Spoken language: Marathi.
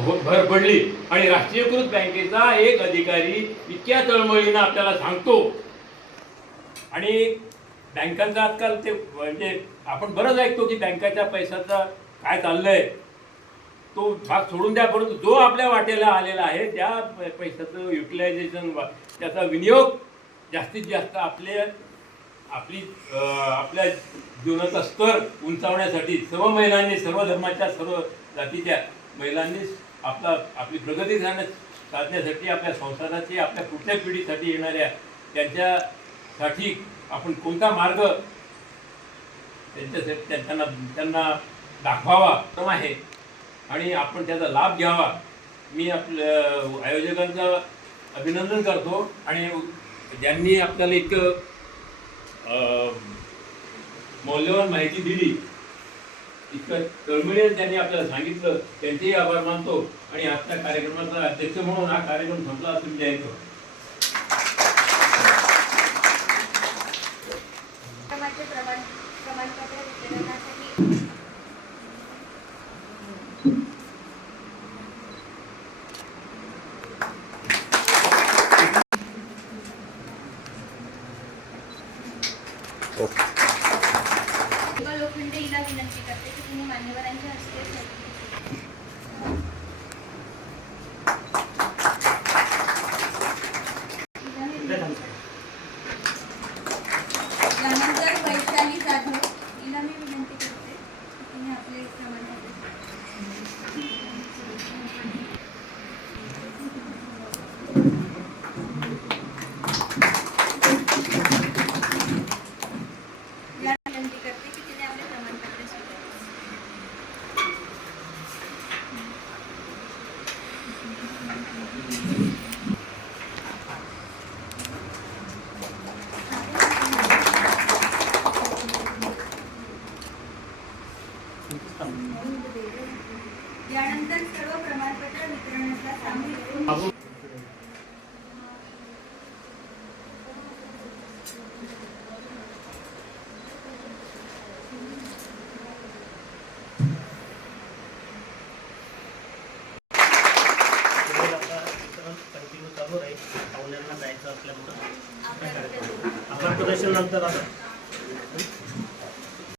भर पडली आणि राष्ट्रीयकृत बँकेचा एक अधिकारी इतक्या तळमळीनं आपल्याला सांगतो. आणि बँकांचा आजकाल ते म्हणजे आपण बरंच ऐकतो की बँकाच्या पैशाचा काय चाललंय तो भाग सोडून द्या, परंतु जो आपल्या वाटेला आलेला आहे त्या पैशाचं युटिलायझेशन, त्याचा विनियोग जास्तीत जास्त आपल्या जीवनाचा स्तर उंचावण्यासाठी सर्व महिलांनी, सर्व धर्माच्या, सर्व जातीच्या महिलांनी आपली प्रगती साधण्यासाठी, आपल्या संसाराची, आपल्या पुढच्या पिढीसाठी येणाऱ्या त्यांच्यासाठी आपण कोणता मार्ग त्यांना दाखवावा आहे आणि आपण त्याचा लाभ घ्यावा. मी आपल्या आयोजकांचं अभिनंदन करतो आणि ज्यांनी आपल्याला इतकं मौल्यवान माहिती दिली, इतकं तळमळीने त्यांनी आपल्याला सांगितलं, त्यांचेही आभार मानतो. आणि आजच्या कार्यक्रमाचा अध्यक्ष म्हणून हा कार्यक्रम संपला असं मी जाहीर लोखंडे हिला विनंती करते की तुम्ही मान्यवरांच्या हस्ते त्यानंतर वैशाली जाधव हिला मी विनंती करते की तुम्ही आपले प्रमाणपत्र यानंतर सर्व प्रमाणपत्र वितरणाचा सामूहिक कंटिन्यू चालू राहील. पाहुण्यांना जायचं असल्यामुळे आपण प्रदर्शन नंतर आता